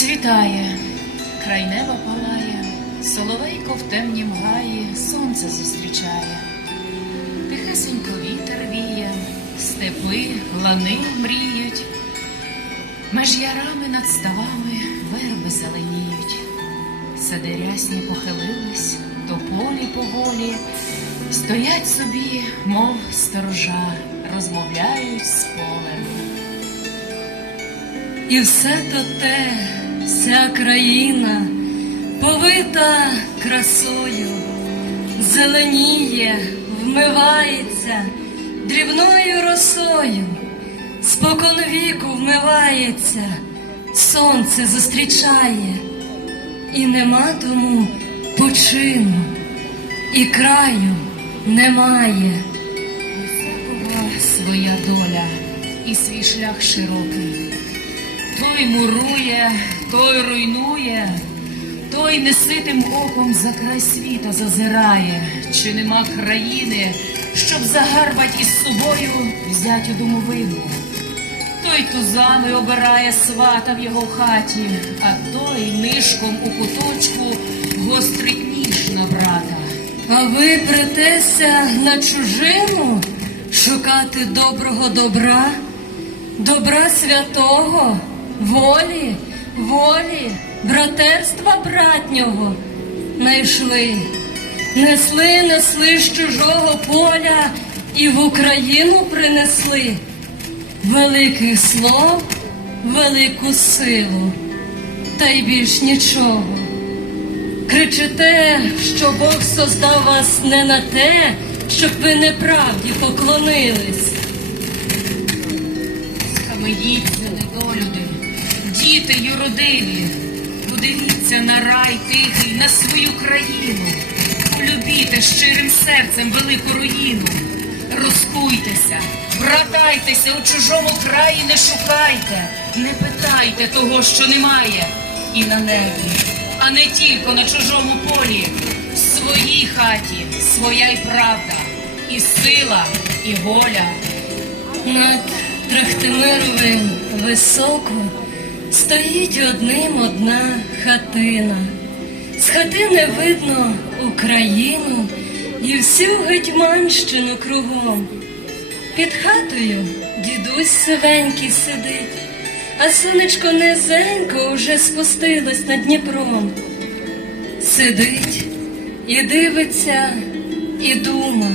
Розцвітає, край неба палає, соловейко в темнім гаї сонце зустрічає, тихесенько вітер віє, степи, лани мріють, меж ярами над ставами верби зеленіють, сади рясні похилились, тополі поволі, стоять собі, мов сторожа, розмовляють з полем. І все то те, вся країна повита красою, зеленіє, вмивається дрібною росою, спокон віку вмивається, сонце зустрічає, і нема тому почину, і краю немає. У всякого своя доля і свій шлях широкий. Той мурує, той руйнує, той неситим оком за край світа зазирає, чи нема країни, щоб загарбать із собою взять у домовину. Той тузами обирає свата в його хаті, а той нишком у куточку гострить ніж на брата. А ви претеся на чужину шукати доброго добра, добра святого, волі, волі, братерства братнього найшли, несли, несли з чужого поля і в Україну принесли великих слов, велику силу, та й більш нічого. Кричите, що Бог создав вас не на те, щоб ви неправді поклонились. Схаменіться, недолюди, діти юродиві, подивіться на рай тихий, на свою країну, полюбіте щирим серцем велику руїну, розкуйтеся, братайтеся у чужому краї не шукайте, не питайте того, що немає, і на небі, а не тільки на чужому полі, в своїй хаті своя й правда, і сила, і воля. Над Трахтимировим високо стоїть одним одна хатина. З хатини видно Україну і всю Гетьманщину кругом. Під хатою дідусь сивенький сидить, а сонечко низенько уже спустилось над Дніпром. Сидить і дивиться, і дума,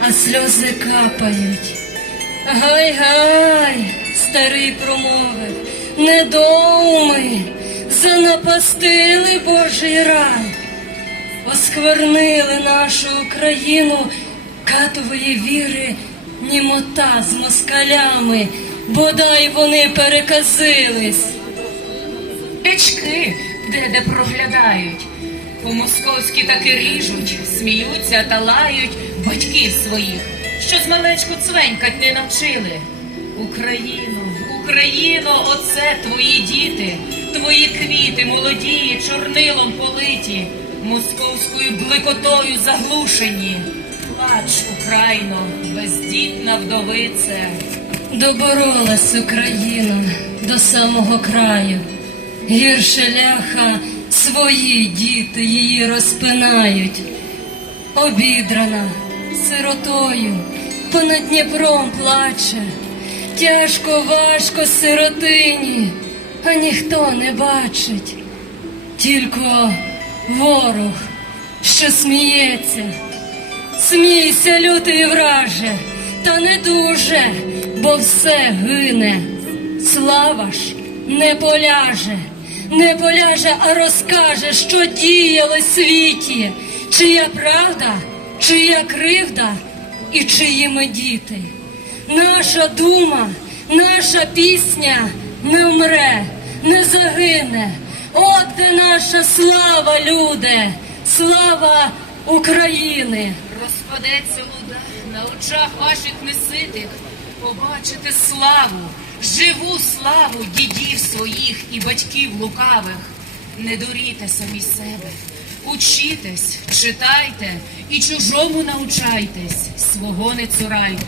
а сльози капають. Гай, гай, старий промовив, недоуми, занапастили Божий рай, осквернили нашу Україну катової віри, німота з москалями, бодай вони переказились. Печки де де проглядають, по-московськи таки ріжуть, сміються та лають батьків своїх, що з малечку цвенькать не навчили. Україно, Україно, оце твої діти, твої квіти молоді, чорнилом политі, московською бликотою заглушені. Плач, Україно, бездітна вдовице. Доборолась Україна до самого краю. Гірше ляха свої діти її розпинають. Обідрана сиротою, понад Дніпром плаче. Тяжко, важко сиротині, а ніхто не бачить. Тільки ворог, що сміється. Смійся, лютий враже, та не дуже, бо все гине. Слава ж не поляже, не поляже, а розкаже, що діяло світі, чия правда, чия кривда і чиї ми діти. Наша дума, наша пісня не вмре, не загине. От де наша слава, люди, слава України. Розпадеться луда на очах ваших неситих, побачите славу, живу славу дідів своїх і батьків лукавих. Не дуріте самі себе, учітесь, читайте і чужому научайтесь, свого не цурайте.